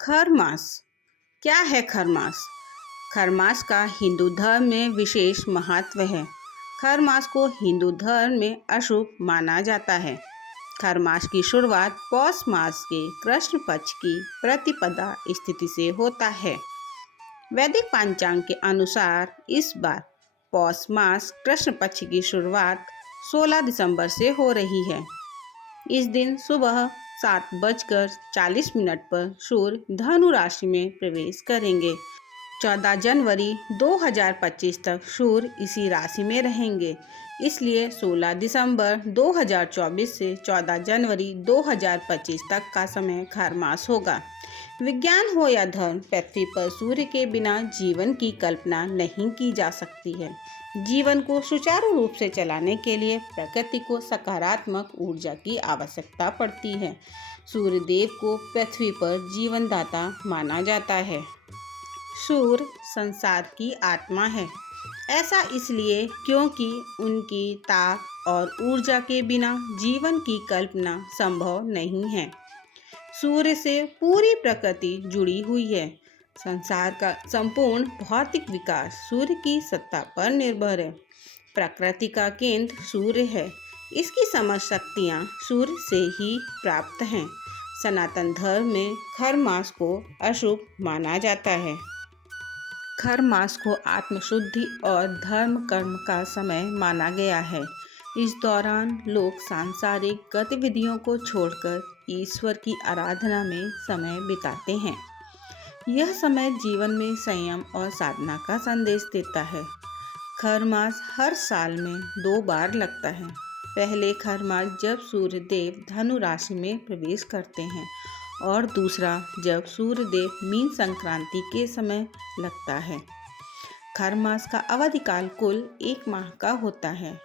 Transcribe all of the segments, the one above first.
खरमास क्या है खरमास? खरमास का हिंदू धर्म में विशेष महत्व है। खरमास को हिंदू धर्म में अशुभ माना जाता है। खरमास की शुरुआत पौष मास के कृष्ण पक्ष की प्रतिपदा तिथि से होता है। वैदिक पंचांग के अनुसार इस बार पौष मास कृष्ण पक्ष की शुरुआत 16 दिसंबर से हो रही है। इस दिन सुबह 7:40 पर सूर्य धनु राशि में प्रवेश करेंगे। 14 जनवरी 2025 तक सूर्य इसी राशि में रहेंगे। इसलिए 16 दिसंबर 2024 से 14 जनवरी 2025 तक का समय खरमास होगा। विज्ञान हो या धर्म, पृथ्वी पर सूर्य के बिना जीवन की कल्पना नहीं की जा सकती है। जीवन को सुचारू रूप से चलाने के लिए प्रकृति को सकारात्मक ऊर्जा की आवश्यकता पड़ती है। सूर्य देव को पृथ्वी पर जीवनदाता माना जाता है। सूर्य संसार की आत्मा है। ऐसा इसलिए क्योंकि उनकी ताप और ऊर्जा के बिना जीवन की कल्पना संभव नहीं है। सूर्य से पूरी प्रकृति जुड़ी हुई है। संसार का संपूर्ण भौतिक विकास सूर्य की सत्ता पर निर्भर है। प्रकृति का केंद्र सूर्य है। इसकी समस्त शक्तियाँ सूर्य से ही प्राप्त हैं। सनातन धर्म में खरमास को अशुभ माना जाता है। खरमास को आत्मशुद्धि और धर्म कर्म का समय माना गया है। इस दौरान लोग सांसारिक गतिविधियों को छोड़कर ईश्वर की आराधना में समय बिताते हैं। यह समय जीवन में संयम और साधना का संदेश देता है। खरमास हर साल में 2 बार लगता है। पहले खरमास जब सूर्य देव धनु राशि में प्रवेश करते हैं और दूसरा जब सूर्य देव मीन संक्रांति के समय लगता है। खरमास का अवधिकाल कुल 1 माह का होता है।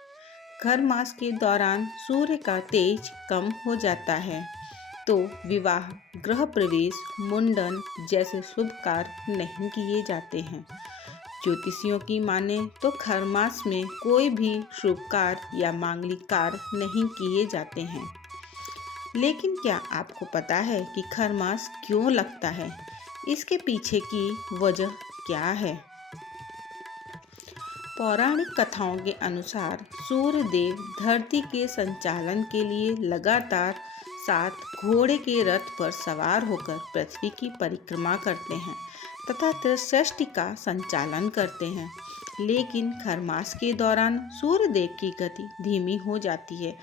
खरमास के दौरान सूर्य का तेज कम हो जाता है तो विवाह, गृह प्रवेश, मुंडन जैसे शुभ कार्य नहीं किए जाते हैं। ज्योतिषियों की माने तो खरमास में कोई भी शुभ कार्य या मांगलिक कार्य नहीं किए जाते हैं। लेकिन क्या आपको पता है कि खरमास क्यों लगता है? इसके पीछे की वजह क्या है? पौराणिक कथाओं के अनुसार सूर्य देव धरती के संचालन के लिए लगातार 7 घोड़े के रथ पर सवार होकर पृथ्वी की परिक्रमा करते हैं तथा त्रिसृष्टि का संचालन करते हैं। लेकिन खरमास के दौरान सूर्य देव की गति धीमी हो जाती है।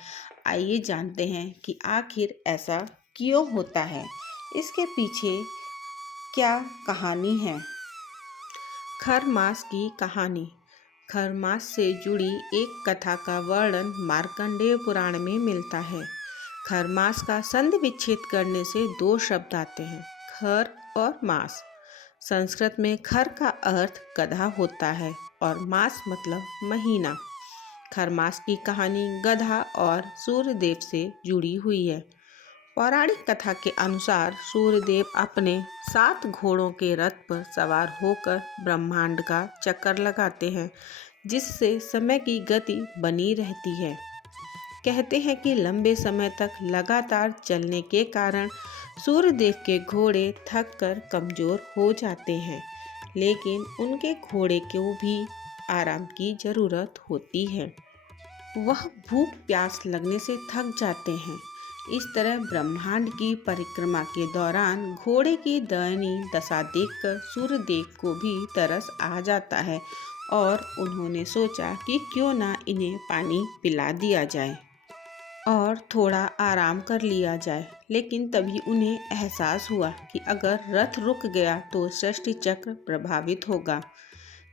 आइए जानते हैं कि आखिर ऐसा क्यों होता है। इसके पीछे क्या कहानी है? खरमास की कहानी। खरमास से जुड़ी एक कथा का वर्णन मार्कंडेय पुराण में मिलता है। खरमास का संधि विच्छेद करने से 2 शब्द आते हैं, खर और मास। संस्कृत में खर का अर्थ गधा होता है और मास मतलब महीना। खरमास की कहानी गधा और सूर्यदेव से जुड़ी हुई है। पौराणिक कथा के अनुसार सूर्यदेव अपने 7 घोड़ों के रथ पर सवार होकर ब्रह्मांड का चक्कर लगाते हैं, जिससे समय की गति बनी रहती है। कहते हैं कि लंबे समय तक लगातार चलने के कारण सूर्यदेव के घोड़े थक कर कमजोर हो जाते हैं, लेकिन उनके घोड़े को भी आराम की जरूरत होती है। वह भूख प्यास लगने से थक जाते हैं। इस तरह ब्रह्मांड की परिक्रमा के दौरान घोड़े की दयनीय दशा देखकर सूर्यदेव को भी तरस आ जाता है और उन्होंने सोचा कि क्यों ना इन्हें पानी पिला दिया जाए और थोड़ा आराम कर लिया जाए। लेकिन तभी उन्हें एहसास हुआ कि अगर रथ रुक गया तो सृष्टि चक्र प्रभावित होगा।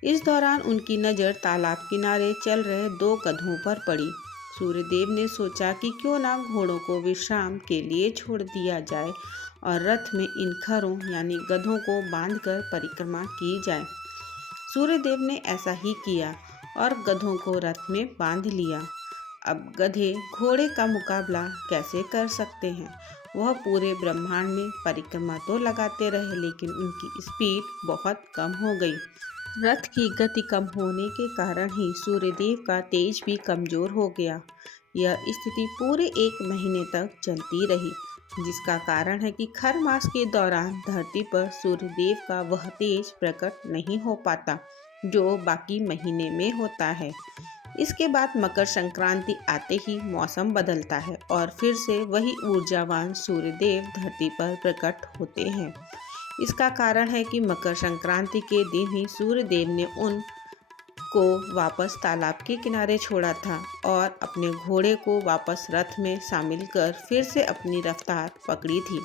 इस दौरान उनकी नज़र तालाब किनारे चल रहे 2 गधों पर पड़ी। सूर्यदेव ने सोचा कि क्यों ना घोड़ों को विश्राम के लिए छोड़ दिया जाए और रथ में इन खरों यानी गधों को बांधकर परिक्रमा की जाए। सूर्यदेव ने ऐसा ही किया और गधों को रथ में बांध लिया। अब गधे घोड़े का मुकाबला कैसे कर सकते हैं? वह पूरे ब्रह्मांड में परिक्रमा तो लगाते रहे, लेकिन उनकी स्पीड बहुत कम हो गई। रथ की गति कम होने के कारण ही सूर्यदेव का तेज भी कमजोर हो गया। यह स्थिति पूरे 1 महीने तक चलती रही। जिसका कारण है कि खर मास के दौरान धरती पर सूर्य देव का वह तेज प्रकट नहीं हो पाता जो बाकी महीने में होता है। इसके बाद मकर संक्रांति आते ही मौसम बदलता है और फिर से वही ऊर्जावान सूर्य देव धरती पर प्रकट होते हैं। इसका कारण है कि मकर संक्रांति के दिन ही सूर्य देव ने उन को वापस तालाब के किनारे छोड़ा था और अपने घोड़े को वापस रथ में शामिल कर फिर से अपनी रफ्तार पकड़ी थी।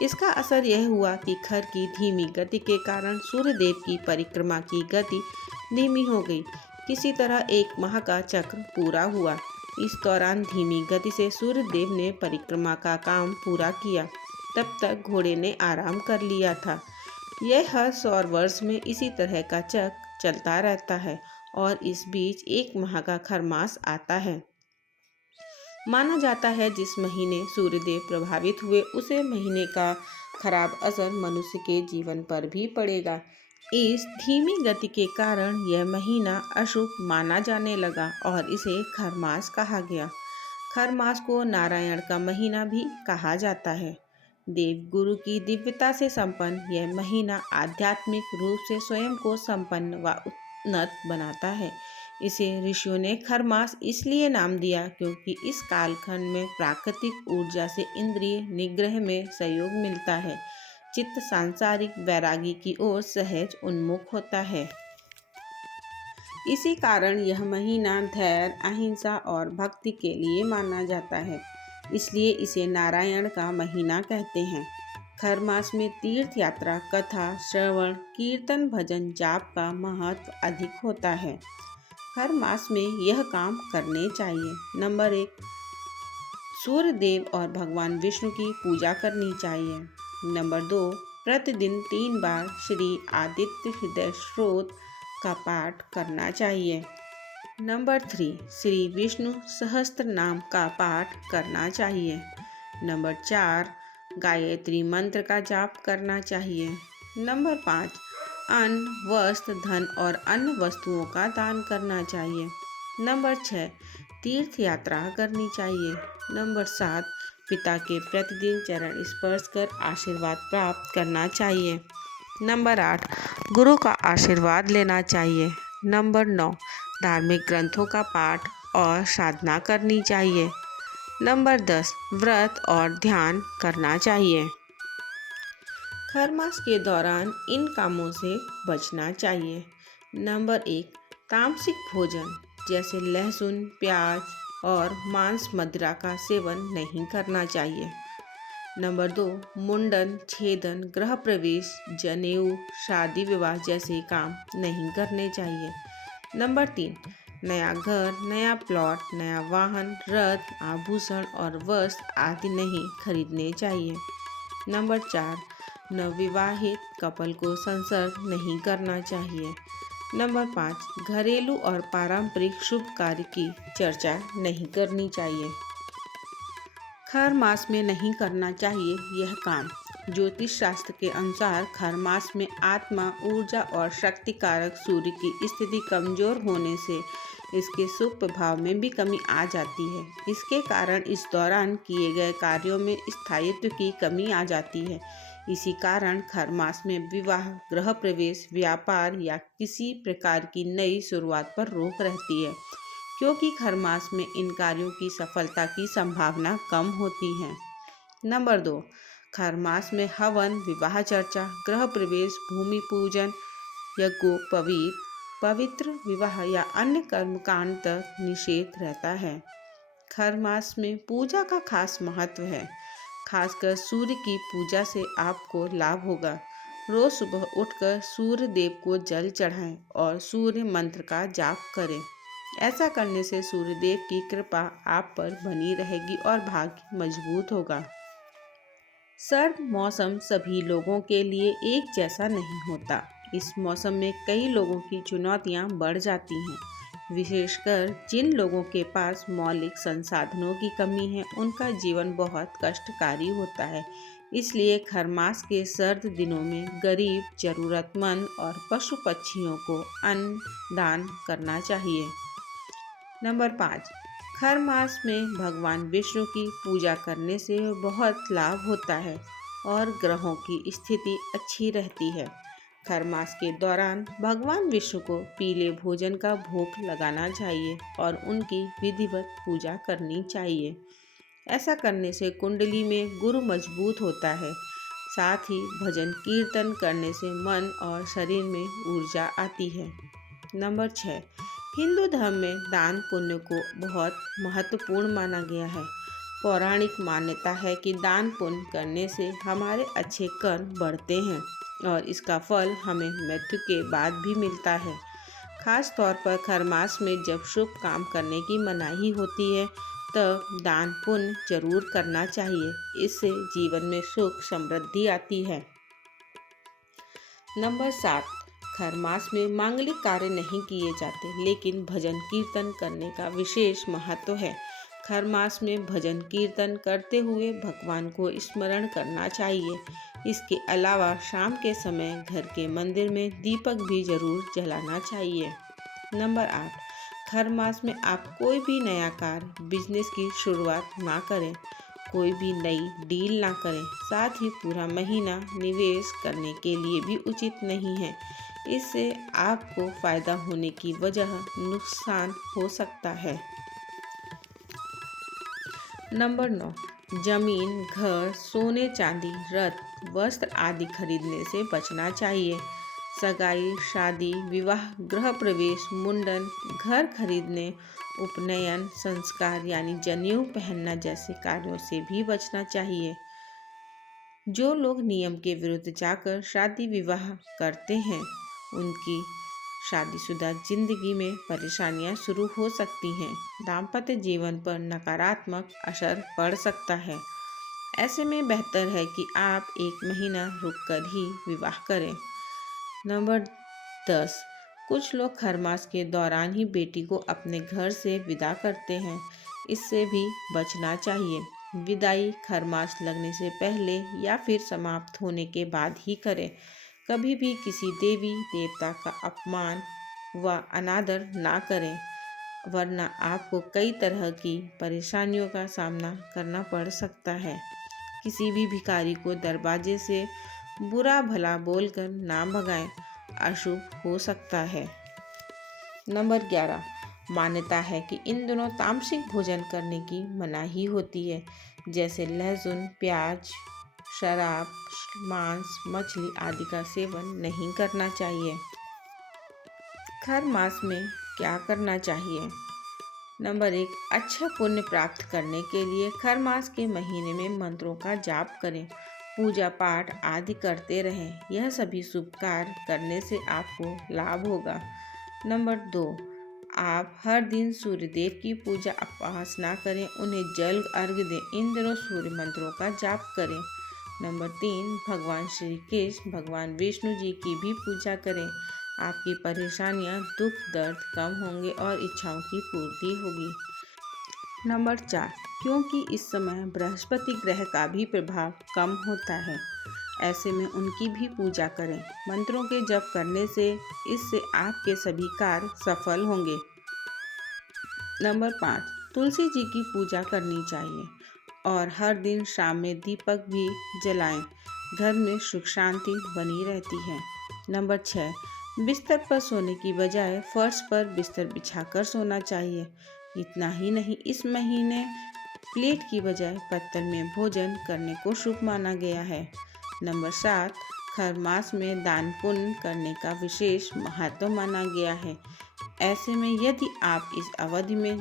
इसका असर यह हुआ कि खर की धीमी गति के कारण सूर्यदेव की परिक्रमा की गति धीमी हो गई। किसी तरह 1 माह का चक्र पूरा हुआ। इस दौरान धीमी गति से सूर्यदेव ने परिक्रमा का काम पूरा किया। तब तक घोड़े ने आराम कर लिया था। यह हर 100 वर्ष में इसी तरह का चक्र चलता रहता है और इस बीच 1 माह का खरमास आता है। माना जाता है जिस महीने सूर्यदेव प्रभावित हुए उसे महीने का खराब असर मनुष्य के जीवन पर भी पड़ेगा। इस धीमी गति के कारण यह महीना अशुभ माना जाने लगा और इसे खरमास कहा गया। खरमास को नारायण का महीना भी कहा जाता है। देवगुरु की दिव्यता से संपन्न यह महीना आध्यात्मिक रूप से स्वयं को संपन्न व उन्नत बनाता है। इसे ऋषियों ने खरमास इसलिए नाम दिया क्योंकि इस कालखंड में प्राकृतिक ऊर्जा से इंद्रिय निग्रह में सहयोग मिलता है। चित्त सांसारिक वैरागी की ओर सहज उन्मुख होता है। इसी कारण यह महीना धैर्य, अहिंसा और भक्ति के लिए माना जाता है। इसलिए इसे नारायण का महीना कहते हैं। खर मास में तीर्थ यात्रा, कथा, श्रवण, कीर्तन, भजन, जाप का महत्व अधिक होता है। हर मास में यह काम करने चाहिए। नंबर 1, सूर्य देव और भगवान विष्णु की पूजा करनी चाहिए। नंबर 2, प्रतिदिन 3 बार श्री आदित्य हृदय स्तोत्र का पाठ करना चाहिए। नंबर 3, श्री विष्णु सहस्त्र नाम का पाठ करना चाहिए। नंबर 4, गायत्री मंत्र का जाप करना चाहिए। नंबर 5, अन्न, वस्त्र, धन और अन्य वस्तुओं का दान करना चाहिए। नंबर 6, तीर्थ यात्रा करनी चाहिए। नंबर 7, पिता के प्रतिदिन चरण स्पर्श कर आशीर्वाद प्राप्त करना चाहिए। नंबर 8, गुरु का आशीर्वाद लेना चाहिए। नंबर 9, धार्मिक ग्रंथों का पाठ और साधना करनी चाहिए। नंबर 10, व्रत और ध्यान करना चाहिए। खर मास के दौरान इन कामों से बचना चाहिए। नंबर 1, तामसिक भोजन जैसे लहसुन, प्याज और मांस, मदिरा का सेवन नहीं करना चाहिए। नंबर 2, मुंडन, छेदन, गृह प्रवेश, जनेऊ, शादी विवाह जैसे काम नहीं करने चाहिए। नंबर 3, नया घर, नया प्लॉट, नया वाहन, रथ, आभूषण और वस्त्र आदि नहीं खरीदने चाहिए। नंबर 4, नवविवाहित कपल को संसर्ग नहीं करना चाहिए। नंबर 5, घरेलू और पारंपरिक शुभ कार्य की चर्चा नहीं करनी चाहिए। खर मास में नहीं करना चाहिए यह काम। ज्योतिष शास्त्र के अनुसार खर मास में आत्मा, ऊर्जा और शक्ति कारक सूर्य की स्थिति कमजोर होने से इसके शुभ प्रभाव में भी कमी आ जाती है। इसके कारण इस दौरान किए गए कार्यों में स्थायित्व की कमी आ जाती है। इसी कारण खर मास में विवाह, गृह प्रवेश, व्यापार या किसी प्रकार की नई शुरुआत पर रोक रहती है, क्योंकि खर मास में इन कार्यों की सफलता की संभावना कम होती है। नंबर 2, खर मास में हवन, विवाह चर्चा, गृह प्रवेश, भूमि पूजन, यज्ञोपवीत, पवित्र विवाह या अन्य कर्मकांड तक निषेध रहता है। खर मास में पूजा का खास महत्व है। खासकर सूर्य की पूजा से आपको लाभ होगा। रोज सुबह उठकर सूर्य देव को जल चढ़ाएं और सूर्य मंत्र का जाप करें। ऐसा करने से सूर्य देव की कृपा आप पर बनी रहेगी और भाग्य मजबूत होगा। सर्द मौसम सभी लोगों के लिए एक जैसा नहीं होता। इस मौसम में कई लोगों की चुनौतियां बढ़ जाती हैं। विशेषकर जिन लोगों के पास मौलिक संसाधनों की कमी है, उनका जीवन बहुत कष्टकारी होता है। इसलिए खर मास के सर्द दिनों में गरीब, जरूरतमंद और पशु पक्षियों को अन्न दान करना चाहिए। नंबर 5, खर मास में भगवान विष्णु की पूजा करने से बहुत लाभ होता है और ग्रहों की स्थिति अच्छी रहती है। खर मास के दौरान भगवान विष्णु को पीले भोजन का भोग लगाना चाहिए और उनकी विधिवत पूजा करनी चाहिए। ऐसा करने से कुंडली में गुरु मजबूत होता है। साथ ही भजन कीर्तन करने से मन और शरीर में ऊर्जा आती है। नंबर 6, हिंदू धर्म में दान पुण्य को बहुत महत्वपूर्ण माना गया है। पौराणिक मान्यता है कि दान पुण्य करने से हमारे अच्छे कर्म बढ़ते हैं और इसका फल हमें मृत्यु के बाद भी मिलता है। खास तौर पर खरमास में जब शुभ काम करने की मनाही होती है तब दान पुण्य जरूर करना चाहिए। इससे जीवन में सुख समृद्धि आती है। नंबर 7, खरमास में मांगलिक कार्य नहीं किए जाते, लेकिन भजन कीर्तन करने का विशेष महत्व है। खरमास में भजन कीर्तन करते हुए भगवान को स्मरण करना चाहिए। इसके अलावा शाम के समय घर के मंदिर में दीपक भी जरूर जलाना चाहिए। नंबर 8, खर मास में आप कोई भी नया कार्य बिजनेस की शुरुआत ना करें, कोई भी नई डील ना करें। साथ ही पूरा महीना निवेश करने के लिए भी उचित नहीं है। इससे आपको फायदा होने की वजह नुकसान हो सकता है। नंबर 9, जमीन, घर, सोने चांदी, रथ, वस्त्र आदि खरीदने से बचना चाहिए। सगाई, शादी, विवाह, गृह प्रवेश, मुंडन, घर खरीदने, उपनयन, संस्कार यानी जनेऊ पहनना जैसे कार्यों से भी बचना चाहिए। जो लोग नियम के विरुद्ध जाकर शादी विवाह करते हैं उनकी शादीशुदा जिंदगी में परेशानियां शुरू हो सकती हैं। दाम्पत्य जीवन पर नकारात्मक असर पड़ सकता है। ऐसे में बेहतर है कि आप एक महीना रुककर ही विवाह करें। नंबर 10, कुछ लोग खरमास के दौरान ही बेटी को अपने घर से विदा करते हैं। इससे भी बचना चाहिए। विदाई खरमास लगने से पहले या फिर समाप्त होने के बाद ही करें। कभी भी किसी देवी देवता का अपमान व अनादर ना करें, वरना आपको कई तरह की परेशानियों का सामना करना पड़ सकता है। किसी भी भिखारी को दरवाजे से बुरा भला बोलकर ना भगाएं, अशुभ हो सकता है। नंबर 11, मान्यता है कि इन दिनों तामसिक भोजन करने की मनाही होती है, जैसे लहसुन, प्याज, शराब, मांस, मछली आदि का सेवन नहीं करना चाहिए। खर मास में क्या करना चाहिए? नंबर 1, अच्छा पुण्य प्राप्त करने के लिए खर मास के महीने में मंत्रों का जाप करें, पूजा पाठ आदि करते रहें। यह सभी शुभ कार्य करने से आपको लाभ होगा। नंबर 2, आप हर दिन सूर्य देव की पूजा उपासना करें, उन्हें जल अर्घ्य दें। इन दिनों सूर्य मंत्रों का जाप करें। नंबर 3, भगवान श्री कृष्ण, भगवान विष्णु जी की भी पूजा करें। आपकी परेशानियां, दुख दर्द कम होंगे और इच्छाओं की पूर्ति होगी। नंबर 4, क्योंकि इस समय बृहस्पति ग्रह का भी प्रभाव कम होता है, ऐसे में उनकी भी पूजा करें। मंत्रों के जप करने से इससे आपके सभी कार्य सफल होंगे। नंबर 5, तुलसी जी की पूजा करनी चाहिए और हर दिन शाम में दीपक भी जलाएं। घर में सुख शांति बनी रहती है। नंबर 6, बिस्तर पर सोने की बजाय फर्श पर बिस्तर बिछाकर सोना चाहिए। इतना ही नहीं, इस महीने प्लेट की बजाय पत्तल में भोजन करने को शुभ माना गया है। नंबर 7, खर मास में दान पुण्य करने का विशेष महत्व माना गया है। ऐसे में यदि आप इस अवधि में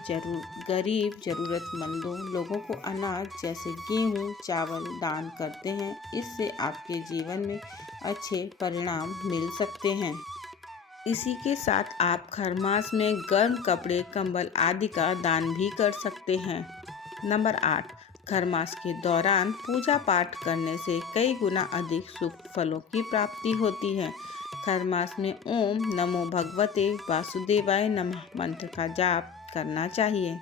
गरीब जरूरतमंदों लोगों को अनाज जैसे गेहूँ, चावल दान करते हैं, इससे आपके जीवन में अच्छे परिणाम मिल सकते हैं। इसी के साथ आप खरमास में गर्म कपड़े, कंबल आदि का दान भी कर सकते हैं। नंबर 8, खरमास के दौरान पूजा पाठ करने से कई गुना अधिक शुभ फलों की प्राप्ति होती है। खरमास में ओम नमो भगवते वासुदेवाय नमः मंत्र का जाप करना चाहिए।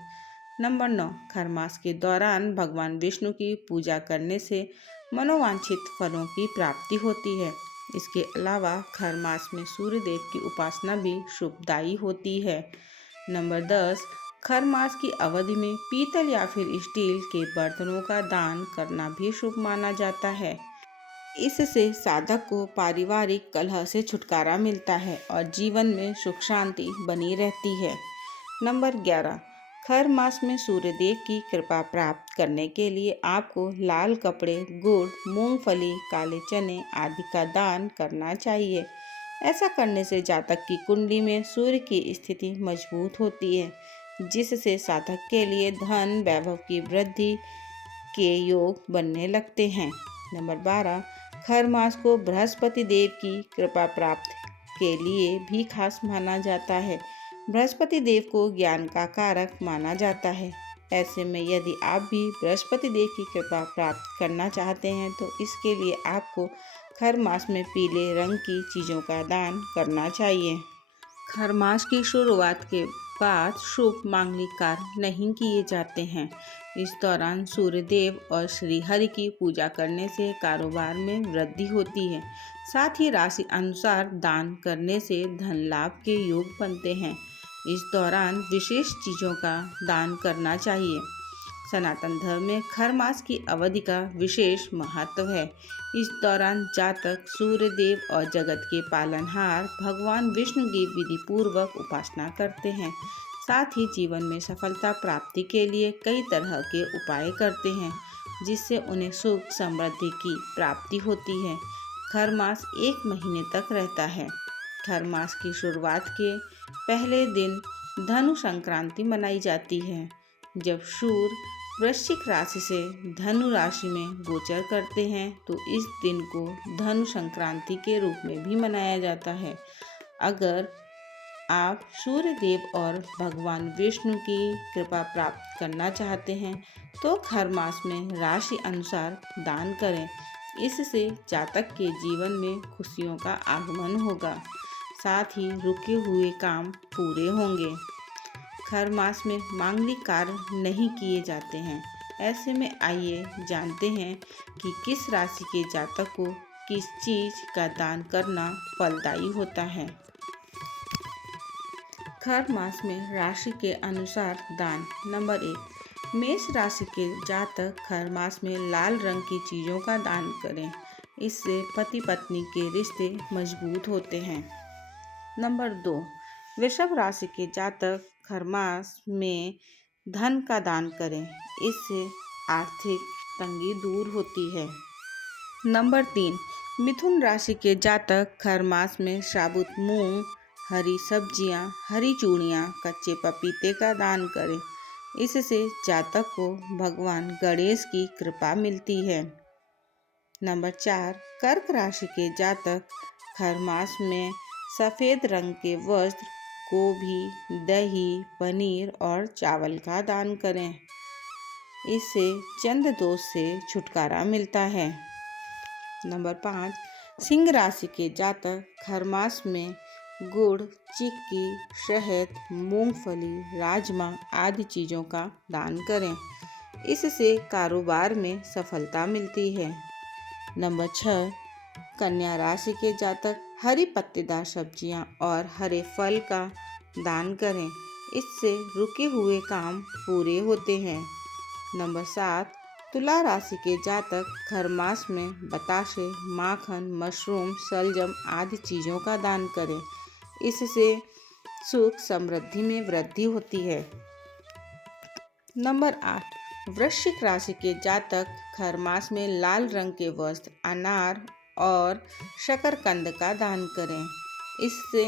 नंबर 9, खरमास के दौरान भगवान विष्णु की पूजा करने से मनोवांछित फलों की प्राप्ति होती है। इसके अलावा खरमास में सूर्य देव की उपासना भी शुभदायी होती है। नंबर 10, खर मास की अवधि में पीतल या फिर स्टील के बर्तनों का दान करना भी शुभ माना जाता है। इससे साधक को पारिवारिक कलह से छुटकारा मिलता है और जीवन में सुख शांति बनी रहती है। नंबर 11, खर मास में सूर्यदेव की कृपा प्राप्त करने के लिए आपको लाल कपड़े, गुड़, मूंगफली, काले चने आदि का दान करना चाहिए। ऐसा करने से जातक की कुंडली में सूर्य की स्थिति मजबूत होती है, जिससे साधक के लिए धन वैभव की वृद्धि के योग बनने लगते हैं। नंबर 12, खर मास को बृहस्पति देव की कृपा प्राप्त के लिए भी खास माना जाता है। बृहस्पति देव को ज्ञान का कारक माना जाता है। ऐसे में यदि आप भी बृहस्पति देव की कृपा प्राप्त करना चाहते हैं तो इसके लिए आपको खर मास में पीले रंग की चीज़ों का दान करना चाहिए। खर मास की शुरुआत के बाद शुभ मांगलिक कार्य नहीं किए जाते हैं। इस दौरान सूर्यदेव और श्री हरि की पूजा करने से कारोबार में वृद्धि होती है। साथ ही राशि अनुसार दान करने से धन लाभ के योग बनते हैं। इस दौरान विशेष चीज़ों का दान करना चाहिए। सनातन धर्म में खर मास की अवधि का विशेष महत्व है। इस दौरान जातक सूर्य देव और जगत के पालनहार भगवान विष्णु की विधि पूर्वक उपासना करते हैं। साथ ही जीवन में सफलता प्राप्ति के लिए कई तरह के उपाय करते हैं, जिससे उन्हें सुख समृद्धि की प्राप्ति होती है। खर मास 1 महीने तक रहता है। खर मास की शुरुआत के पहले दिन धनु संक्रांति मनाई जाती है, जब सूर्य वृश्चिक राशि से धनु राशि में गोचर करते हैं तो इस दिन को धनु संक्रांति के रूप में भी मनाया जाता है। अगर आप सूर्य देव और भगवान विष्णु की कृपा प्राप्त करना चाहते हैं तो खर मास में राशि अनुसार दान करें। इससे जातक के जीवन में खुशियों का आगमन होगा, साथ ही रुके हुए काम पूरे होंगे। खर मास में मांगलिक कार्य नहीं किए जाते हैं। ऐसे में आइए जानते हैं कि किस राशि के जातक को किस चीज़ का दान करना फलदायी होता है। खर मास में राशि के अनुसार दान। नंबर 1, मेष राशि के जातक खर मास में लाल रंग की चीज़ों का दान करें। इससे पति पत्नी के रिश्ते मजबूत होते हैं। नंबर 2, वृषभ राशि के जातक खर मास में धन का दान करें। इससे आर्थिक तंगी दूर होती है। नंबर 3, मिथुन राशि के जातक खर मास में साबुत मूंग, हरी सब्जियां, हरी चूड़ियां, कच्चे पपीते का दान करें। इससे जातक को भगवान गणेश की कृपा मिलती है। नंबर 4, कर्क राशि के जातक खर मास में सफ़ेद रंग के वस्त्र, गोभी, दही, पनीर और चावल का दान करें। इससे चंद्र दोष से छुटकारा मिलता है। नंबर 5, सिंह राशि के जातक खर मास में गुड़, चिक्की, शहद, मूंगफली, राजमा आदि चीज़ों का दान करें। इससे कारोबार में सफलता मिलती है। नंबर 6, कन्या राशि के जातक हरी पत्तेदार सब्जियां और हरे फल का दान करें। इससे रुके हुए काम पूरे होते हैं। नंबर 7, तुला राशि के जातक खर मास में बताशे, माखन, मशरूम, शलजम आदि चीज़ों का दान करें। इससे सुख समृद्धि में वृद्धि होती है। नंबर 8, वृश्चिक राशि के जातक खर मास में लाल रंग के वस्त्र, अनार और शकरकंद का दान करें। इससे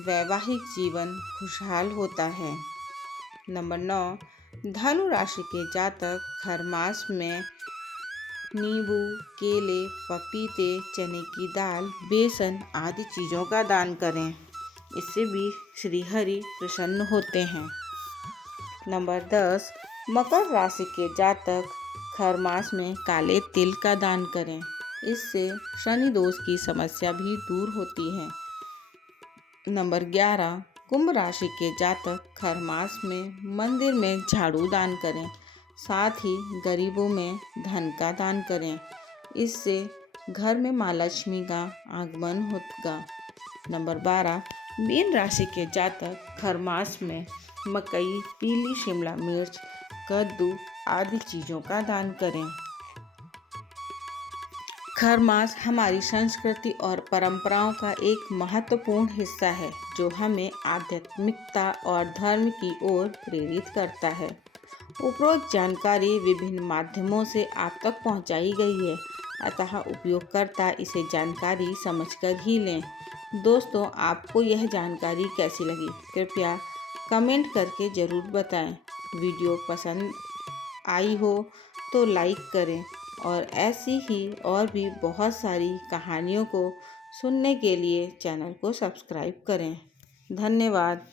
वैवाहिक जीवन खुशहाल होता है। नंबर 9, धनु राशि के जातक खर मास में नींबू, केले, पपीते, चने की दाल, बेसन आदि चीज़ों का दान करें। इससे भी श्री हरि प्रसन्न होते हैं। नंबर 10, मकर राशि के जातक खर मास में काले तिल का दान करें। इससे शनि दोष की समस्या भी दूर होती है। नंबर 11, कुंभ राशि के जातक खर मास में मंदिर में झाड़ू दान करें। साथ ही गरीबों में धन का दान करें। इससे घर में माँ लक्ष्मी का आगमन होगा। नंबर 12, मीन राशि के जातक खर मास में मकई, पीली शिमला मिर्च, कद्दू आदि चीज़ों का दान करें। खरमास हमारी संस्कृति और परंपराओं का एक महत्वपूर्ण हिस्सा है जो हमें आध्यात्मिकता और धर्म की ओर प्रेरित करता है। उपरोक्त जानकारी विभिन्न माध्यमों से आप तक पहुंचाई गई है, अतः उपयोगकर्ता इसे जानकारी समझकर ही लें। दोस्तों, आपको यह जानकारी कैसी लगी? कृपया कमेंट करके ज़रूर बताएं। वीडियो पसंद आई हो तो लाइक करें और ऐसी ही और भी बहुत सारी कहानियों को सुनने के लिए चैनल को सब्सक्राइब करें। धन्यवाद।